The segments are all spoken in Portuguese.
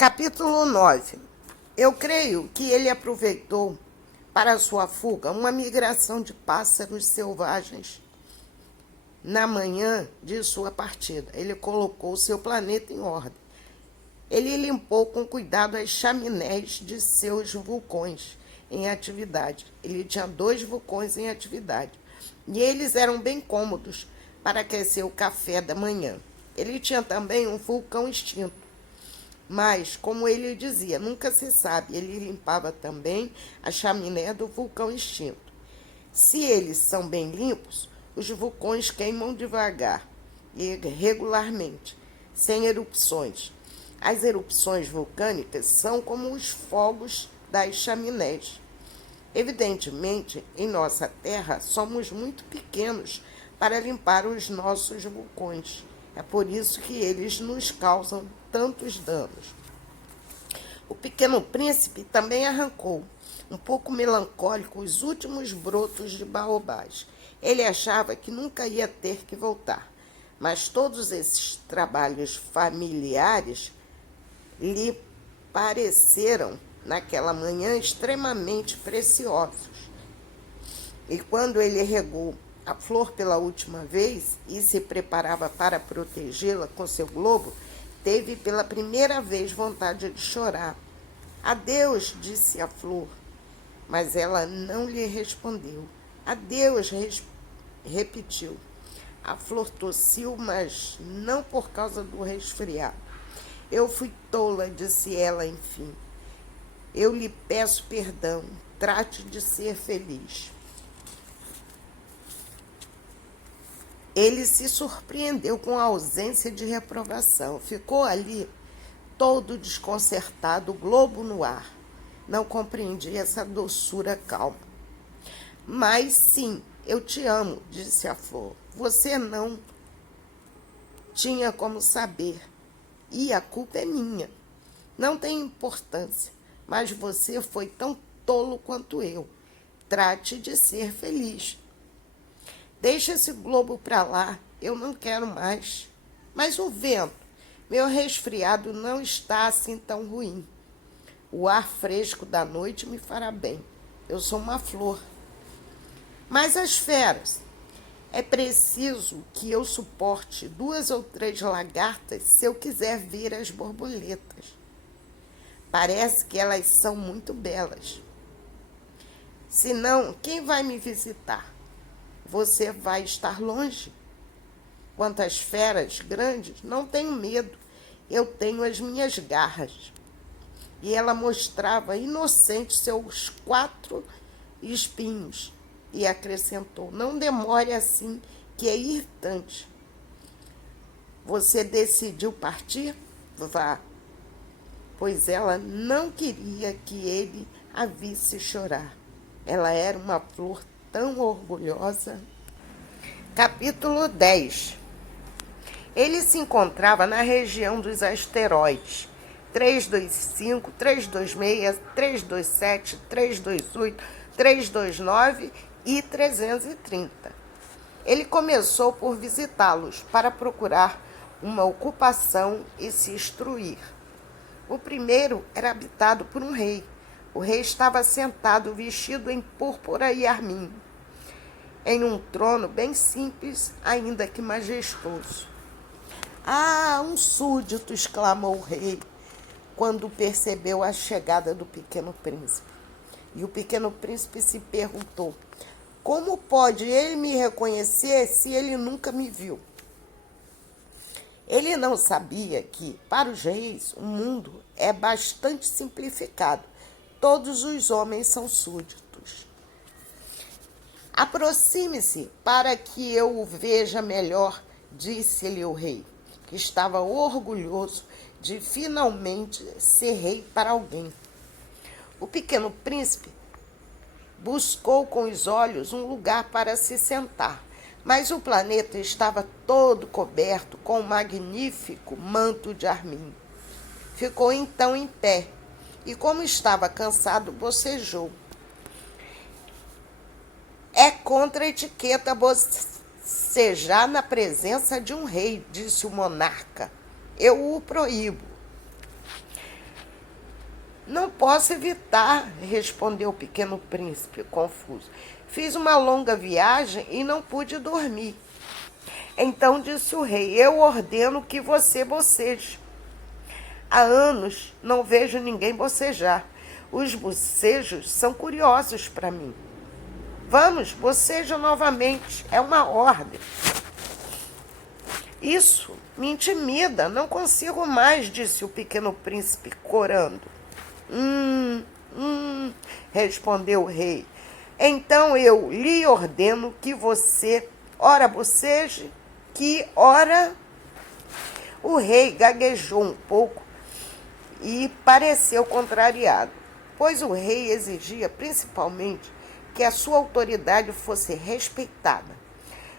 Capítulo 9. Eu creio que ele aproveitou para sua fuga uma migração de pássaros selvagens. Na manhã de sua partida, ele colocou seu planeta em ordem. Ele limpou com cuidado as chaminés de seus vulcões em atividade. Ele tinha 2 vulcões em atividade. E eles eram bem cômodos para aquecer o café da manhã. Ele tinha também um vulcão extinto. Mas, como ele dizia, nunca se sabe, ele limpava também a chaminé do vulcão extinto. Se eles são bem limpos, os vulcões queimam devagar e regularmente, sem erupções. As erupções vulcânicas são como os fogos das chaminés. Evidentemente, em nossa Terra, somos muito pequenos para limpar os nossos vulcões. É por isso que eles nos causam tantos danos. O Pequeno Príncipe também arrancou, um pouco melancólico, os últimos brotos de baobás. Ele achava que nunca ia ter que voltar, mas todos esses trabalhos familiares lhe pareceram, naquela manhã, extremamente preciosos. E quando ele regou a flor pela última vez e se preparava para protegê-la com seu globo, teve pela primeira vez vontade de chorar. Adeus, disse a flor, mas ela não lhe respondeu. Adeus, repetiu. A flor tossiu, mas não por causa do resfriado. Eu fui tola, disse ela, enfim. Eu lhe peço perdão, trate de ser feliz. Ele se surpreendeu com a ausência de reprovação. Ficou ali, todo desconcertado, o globo no ar. Não compreendia essa doçura calma. Mas sim, eu te amo, disse a flor. Você não tinha como saber. E a culpa é minha. Não tem importância, mas você foi tão tolo quanto eu. Trate de ser feliz. Deixa esse globo para lá, eu não quero mais. Mas o vento, meu resfriado não está assim tão ruim. O ar fresco da noite me fará bem. Eu sou uma flor. Mas as feras, é preciso que eu suporte 2 ou 3 lagartas se eu quiser ver as borboletas. Parece que elas são muito belas. Senão, quem vai me visitar? Você vai estar longe. Quanto às feras grandes, não tenho medo. Eu tenho as minhas garras. E ela mostrava inocente seus 4 espinhos. E acrescentou, não demore assim, que é irritante. Você decidiu partir? Vá. Pois ela não queria que ele a visse chorar. Ela era uma flor tão orgulhosa. Capítulo 10. Ele se encontrava na região dos asteroides 325, 326, 327, 328, 329 e 330. Ele começou por visitá-los para procurar uma ocupação e se instruir. O primeiro era habitado por um rei. O rei estava sentado, vestido em púrpura e arminho, em um trono bem simples, ainda que majestoso. Ah, um súdito! Exclamou o rei, quando percebeu a chegada do Pequeno Príncipe. E o Pequeno Príncipe se perguntou, como pode ele me reconhecer se ele nunca me viu? Ele não sabia que, para os reis, o mundo é bastante simplificado. Todos os homens são súditos. Aproxime-se para que eu o veja melhor, disse-lhe o rei, que estava orgulhoso de finalmente ser rei para alguém. O Pequeno Príncipe buscou com os olhos um lugar para se sentar, mas o planeta estava todo coberto com um magnífico manto de arminho. Ficou então em pé e, como estava cansado, bocejou. É contra a etiqueta bocejar na presença de um rei, disse o monarca. Eu o proíbo. Não posso evitar, respondeu o pequeno príncipe, confuso. Fiz uma longa viagem e não pude dormir. Então disse o rei: eu ordeno que você boceje. Há anos não vejo ninguém bocejar. Os bocejos são curiosos para mim. Vamos, boceja novamente. É uma ordem. Isso me intimida. Não consigo mais, disse o pequeno príncipe, corando. Respondeu o rei. Então eu lhe ordeno que você, ora boceje, que ora... O rei gaguejou um pouco e pareceu contrariado, pois o rei exigia principalmente que a sua autoridade fosse respeitada.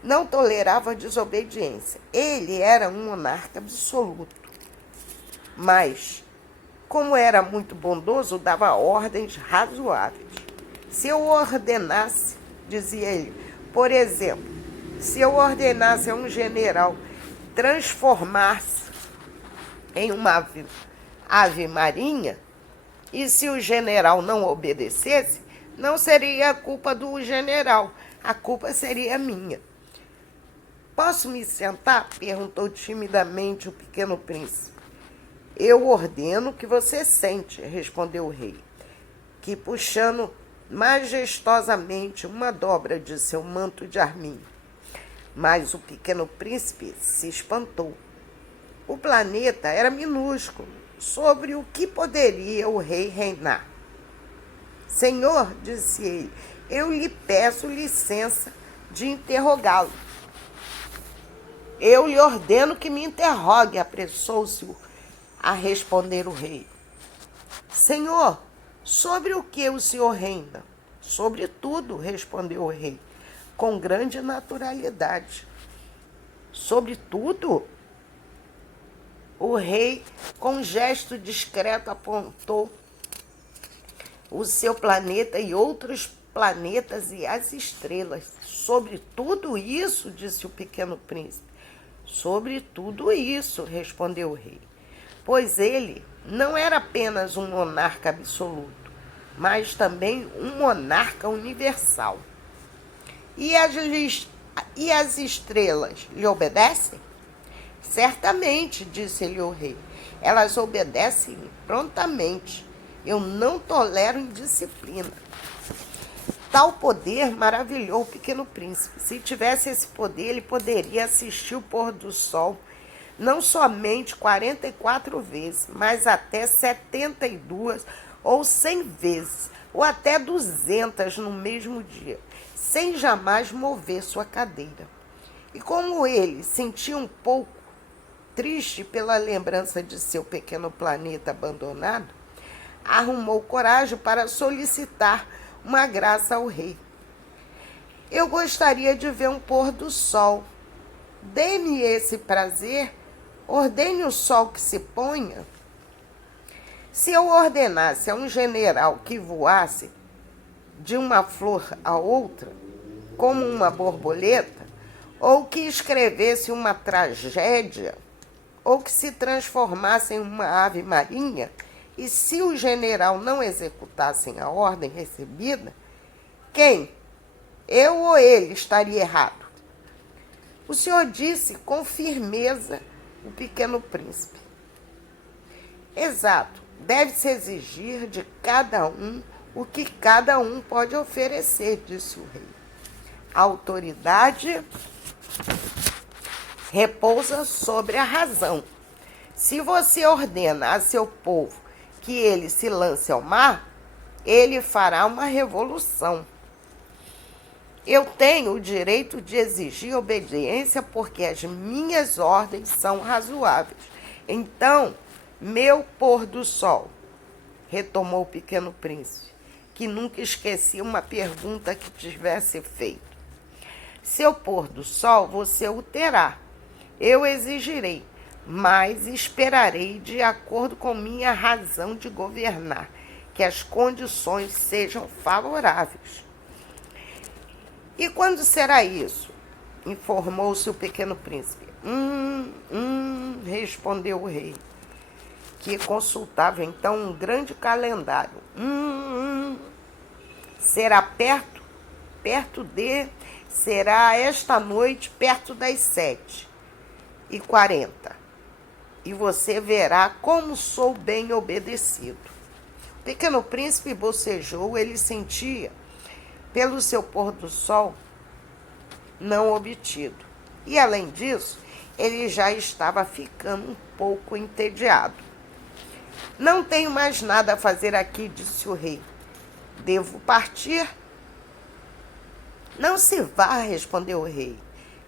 Não tolerava desobediência. Ele era um monarca absoluto. Mas, como era muito bondoso, dava ordens razoáveis. Se eu ordenasse, dizia ele, por exemplo, se eu ordenasse a um general transformar-se em uma ave marinha, e se o general não obedecesse, não seria a culpa do general, a culpa seria minha. Posso me sentar? Perguntou timidamente o pequeno príncipe. Eu ordeno que você sente, respondeu o rei, que puxando majestosamente uma dobra de seu manto de arminho. Mas o pequeno príncipe se espantou. O planeta era minúsculo. Sobre o que poderia o rei reinar? Senhor, disse ele, eu lhe peço licença de interrogá-lo. Eu lhe ordeno que me interrogue, apressou-se a responder o rei. Senhor, sobre o que o senhor reina? Sobre tudo, respondeu o rei, com grande naturalidade. Sobre tudo? O rei, com um gesto discreto, apontou o seu planeta e outros planetas e as estrelas. Sobre tudo isso, disse o pequeno príncipe. Sobre tudo isso, respondeu o rei, pois ele não era apenas um monarca absoluto, mas também um monarca universal. E as estrelas lhe obedecem? Certamente, disse-lhe o rei, elas obedecem prontamente. Eu não tolero indisciplina. Tal poder maravilhou o pequeno príncipe. Se tivesse esse poder, ele poderia assistir o pôr do sol não somente 44 vezes, mas até 72 ou 100 vezes, ou até 200 no mesmo dia, sem jamais mover sua cadeira. E como ele sentia um pouco triste pela lembrança de seu pequeno planeta abandonado, arrumou coragem para solicitar uma graça ao rei. Eu gostaria de ver um pôr do sol. Dê-me esse prazer, ordene o sol que se ponha. Se eu ordenasse a um general que voasse de uma flor a outra, como uma borboleta, ou que escrevesse uma tragédia, ou que se transformasse em uma ave marinha, e se o general não executasse a ordem recebida, quem, eu ou ele, estaria errado? O senhor disse com firmeza o pequeno príncipe. Exato, deve-se exigir de cada um o que cada um pode oferecer, disse o rei. A autoridade repousa sobre a razão. Se você ordena a seu povo que ele se lance ao mar, ele fará uma revolução. Eu tenho o direito de exigir obediência porque as minhas ordens são razoáveis. Então, meu pôr do sol, retomou o pequeno príncipe, que nunca esquecia uma pergunta que tivesse feito. Seu pôr do sol você o terá. Eu exigirei, mas esperarei de acordo com minha razão de governar, que as condições sejam favoráveis. E quando será isso? Informou-se o pequeno príncipe. Respondeu o rei. que consultava então um grande calendário. Será será esta noite perto das 7h40. E você verá como sou bem obedecido. O Pequeno Príncipe bocejou, ele sentia, pelo seu pôr do sol, não obtido. E, além disso, ele já estava ficando um pouco entediado. Não tenho mais nada a fazer aqui, disse o rei. Devo partir? Não se vá, respondeu o rei,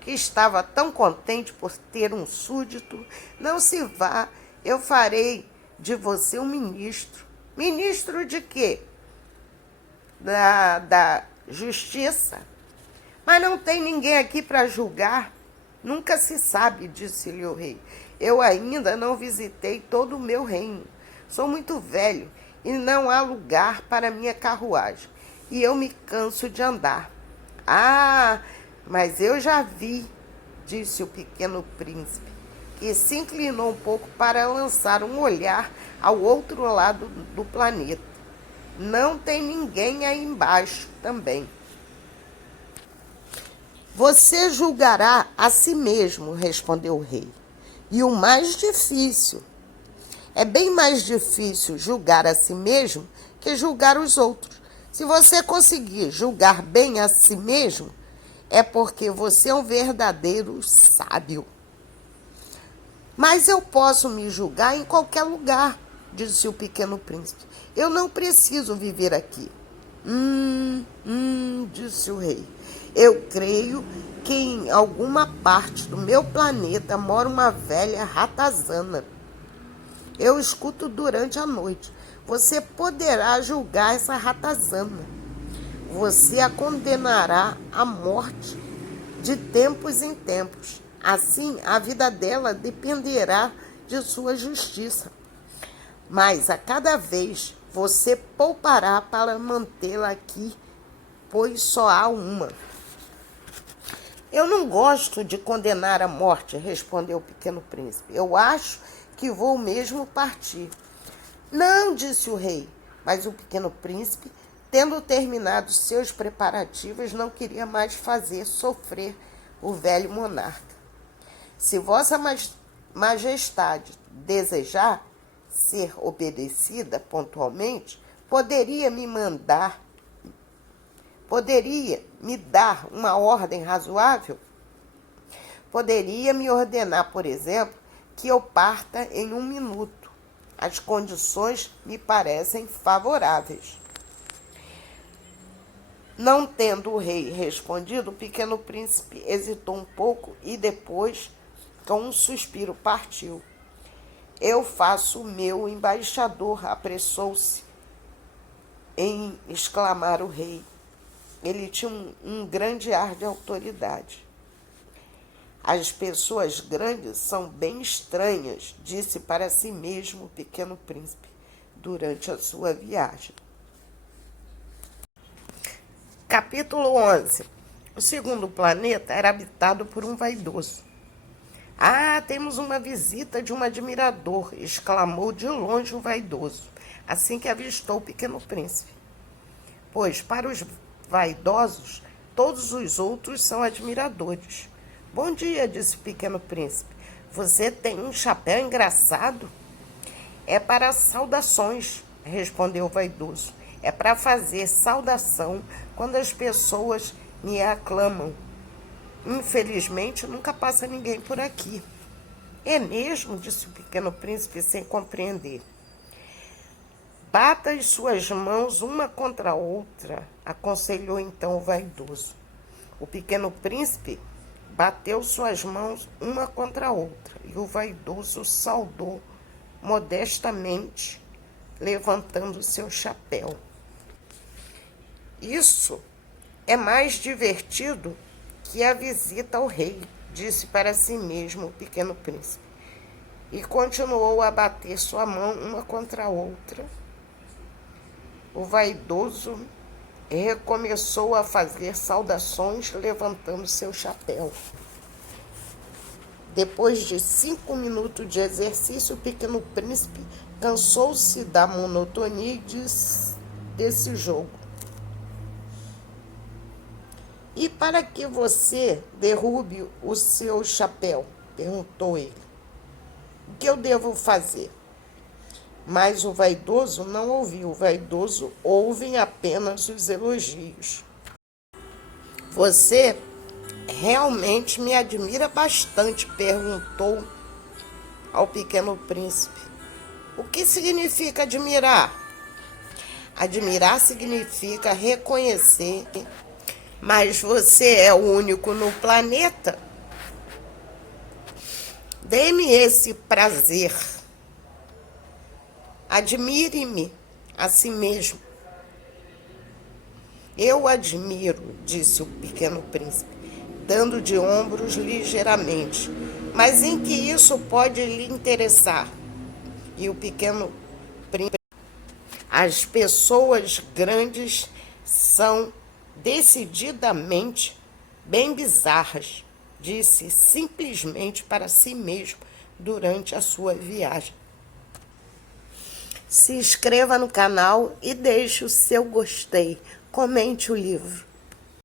que estava tão contente por ter um súdito. Não se vá, eu farei de você um ministro. Ministro de quê? Da justiça. Mas não tem ninguém aqui para julgar. Nunca se sabe, disse-lhe o rei. Eu ainda não visitei todo o meu reino. Sou muito velho e não há lugar para minha carruagem. E eu me canso de andar. Ah, mas eu já vi, disse o Pequeno Príncipe, que se inclinou um pouco para lançar um olhar ao outro lado do planeta. Não tem ninguém aí embaixo também. Você julgará a si mesmo, respondeu o rei. E o mais difícil, é bem mais difícil julgar a si mesmo que julgar os outros. Se você conseguir julgar bem a si mesmo, é porque você é um verdadeiro sábio. Mas eu posso me julgar em qualquer lugar, disse o Pequeno Príncipe. Eu não preciso viver aqui. Disse o rei. Eu creio que em alguma parte do meu planeta mora uma velha ratazana. Eu escuto durante a noite. Você poderá julgar essa ratazana. Você a condenará à morte de tempos em tempos. Assim, a vida dela dependerá de sua justiça. Mas a cada vez você poupará para mantê-la aqui, pois só há uma. Eu não gosto de condenar à morte, respondeu o Pequeno Príncipe. Eu acho que vou mesmo partir. Não, disse o rei, mas o Pequeno Príncipe, tendo terminado seus preparativos, não queria mais fazer sofrer o velho monarca. Se Vossa Majestade desejar ser obedecida pontualmente, poderia me dar uma ordem razoável? Poderia me ordenar, por exemplo, que eu parta em 1 minuto. As condições me parecem favoráveis. Não tendo o rei respondido, o Pequeno Príncipe hesitou um pouco e depois, com um suspiro, partiu. Eu faço o meu embaixador, apressou-se em exclamar o rei. Ele tinha um grande ar de autoridade. As pessoas grandes são bem estranhas, disse para si mesmo o Pequeno Príncipe durante a sua viagem. Capítulo 11. O segundo planeta era habitado por um vaidoso. Ah, temos uma visita de um admirador, exclamou de longe o vaidoso, assim que avistou o Pequeno Príncipe. Pois, para os vaidosos, todos os outros são admiradores. Bom dia, disse o Pequeno Príncipe. Você tem um chapéu engraçado? É para saudações, respondeu o vaidoso. É para fazer saudação quando as pessoas me aclamam. Infelizmente, nunca passa ninguém por aqui. É mesmo, disse o Pequeno Príncipe sem compreender. Bata as suas mãos uma contra a outra, aconselhou então o vaidoso. O Pequeno Príncipe bateu suas mãos uma contra a outra e o vaidoso saudou modestamente, levantando seu chapéu. Isso é mais divertido que a visita ao rei, disse para si mesmo o Pequeno Príncipe, e continuou a bater sua mão uma contra a outra. O vaidoso recomeçou a fazer saudações, levantando seu chapéu. Depois de 5 minutos de exercício, o Pequeno Príncipe cansou-se da monotonia desse jogo. E para que você derrube o seu chapéu? Perguntou ele. O que eu devo fazer? Mas o vaidoso não ouviu. O vaidoso ouve apenas os elogios. Você realmente me admira bastante, perguntou ao Pequeno Príncipe. O que significa admirar? Admirar significa reconhecer, mas você é o único no planeta. Dê-me esse prazer. Admire-me a si mesmo. Eu admiro, disse o Pequeno Príncipe, dando de ombros ligeiramente. Mas em que isso pode lhe interessar? E o Pequeno Príncipe, as pessoas grandes são decididamente bem bizarras, disse simplesmente para si mesmo durante a sua viagem. Se inscreva no canal e deixe o seu gostei. Comente o livro.